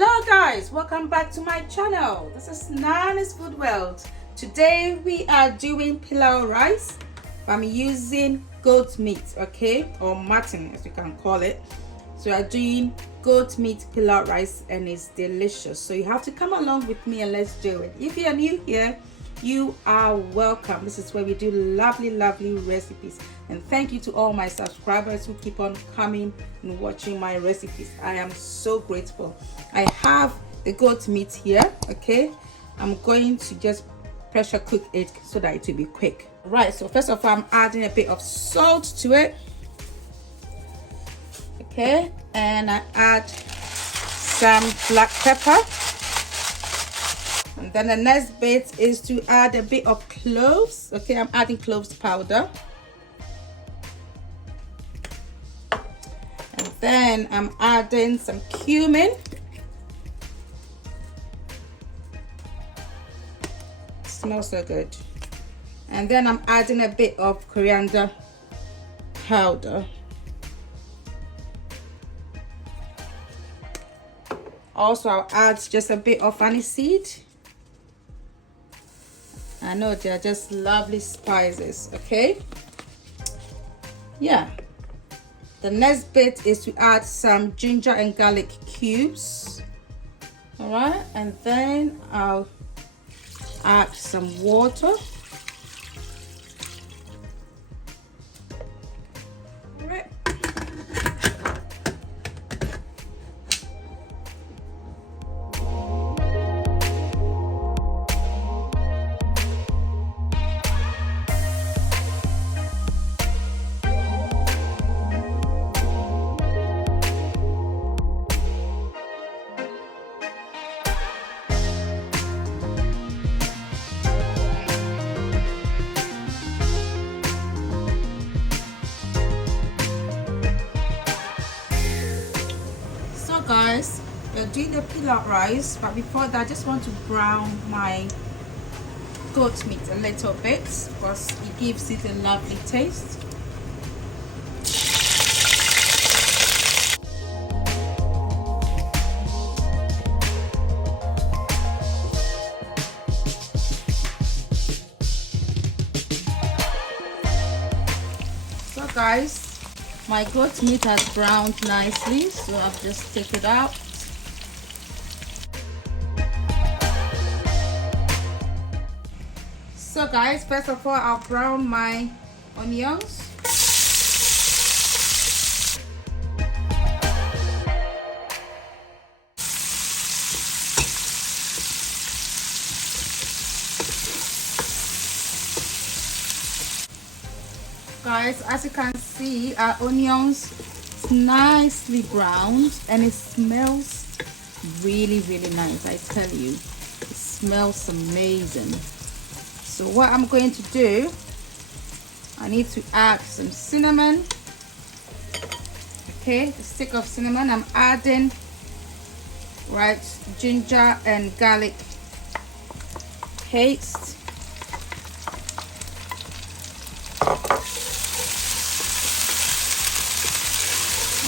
Hello guys, welcome back to my channel. This is Nana's Food World. Today we are doing pilau rice. I'm using goat meat, okay, or mutton as you can call it. So we are doing goat meat pilau rice and it's delicious. So you have to come along with me and let's do it. If you are new here, you are welcome. This is where we do lovely recipes, and thank you to all my subscribers who keep on coming and watching my recipes. I am so grateful. I have the goat meat here, okay. I'm going to just pressure cook it so that it will be quick. Right, so first of all, I'm adding a bit of salt to it, okay, and I add some black pepper. And then the next bit is to add a bit of cloves. Okay, I'm adding cloves powder. And then I'm adding some cumin. It smells so good. And then I'm adding a bit of coriander powder. Also, I'll add just a bit of aniseed. I know they're just lovely spices, okay? Yeah. The next bit is to add some ginger and garlic cubes. All right, and then I'll add some water. All right. Guys, we're doing the pilau rice, but before that I just want to brown my goat meat a little bit because it gives it a lovely taste. So guys, my goat meat has browned nicely, so I've just taken it out. So guys, first of all, I'll brown my onions. Guys, as you can see, our onions is nicely browned and it smells really nice. I tell you, it smells amazing. So what I'm going to do, I need to add some cinnamon. Okay, a stick of cinnamon. I'm adding ginger and garlic paste.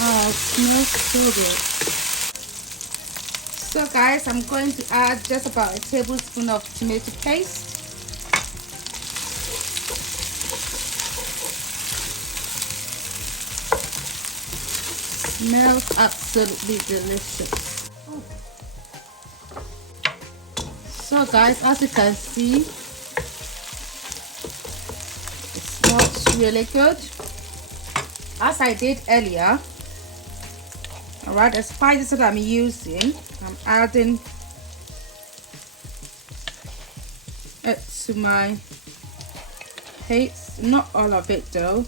Oh, it smells so good. So guys, I'm going to add just about a tablespoon of tomato paste. Smells absolutely delicious. Oh. So guys, as you can see, it smells really good. As I did earlier, all right, the spices that I'm using, I'm adding it to my paste. Not all of it though.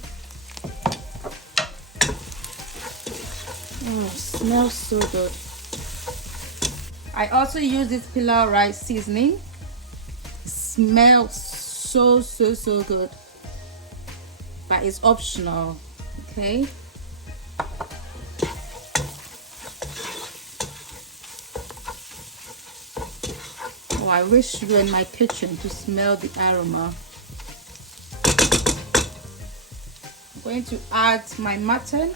Oh, it smells so good. I also use this pilau rice seasoning. It smells so good, but it's optional, okay? Oh, I wish you were in my kitchen to smell the aroma. I'm going to add my mutton.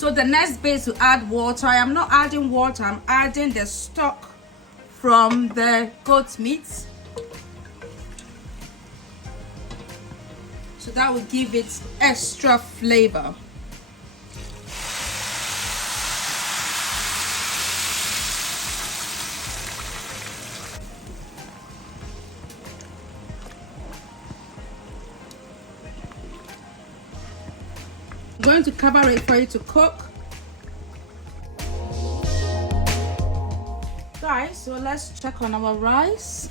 So the next bit is to add water. I am not adding water, I'm adding the stock from the goat meat. So that will give it extra flavor. I'm going to cover it for it to cook. Guys, so let's check on our rice.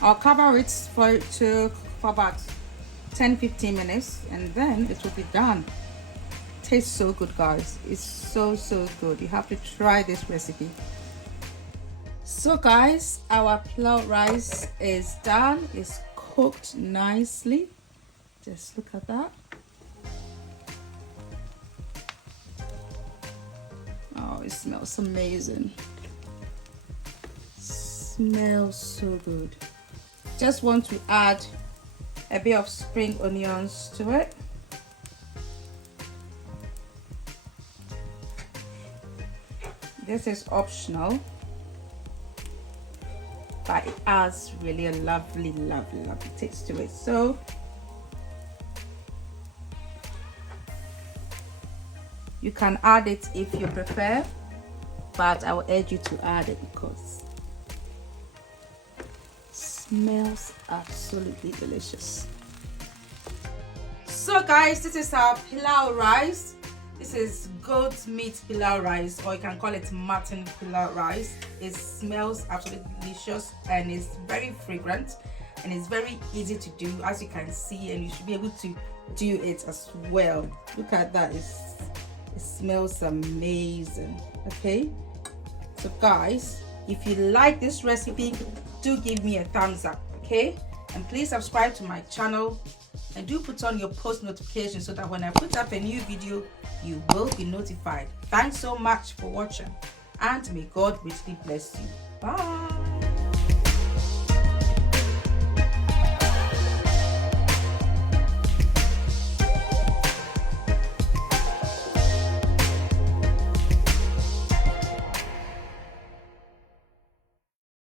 I'll cover it for about 10-15 minutes and then it will be done. Tastes so good, guys. It's so good. You have to try this recipe. So guys, our pilau rice is done. It's cooked nicely. Just look at that. Oh, it smells amazing. Smells so good. Just want to add a bit of spring onions to it. This is optional, but it has really a lovely taste to it. So you can add it if you prefer, but I will urge you to add it because it smells absolutely delicious. So guys, this is our pilau rice. This is goat meat pilau rice, or you can call it mutton pilau rice. It smells absolutely delicious and it's very fragrant and it's very easy to do, as you can see, and you should be able to do it as well. Look at that, it smells amazing. Okay, so guys, if you like this recipe, do give me a thumbs up, okay, and please subscribe to my channel and do put on your post notifications so that when I put up a new video, you will be notified. Thanks so much for watching and may God richly bless you. Bye.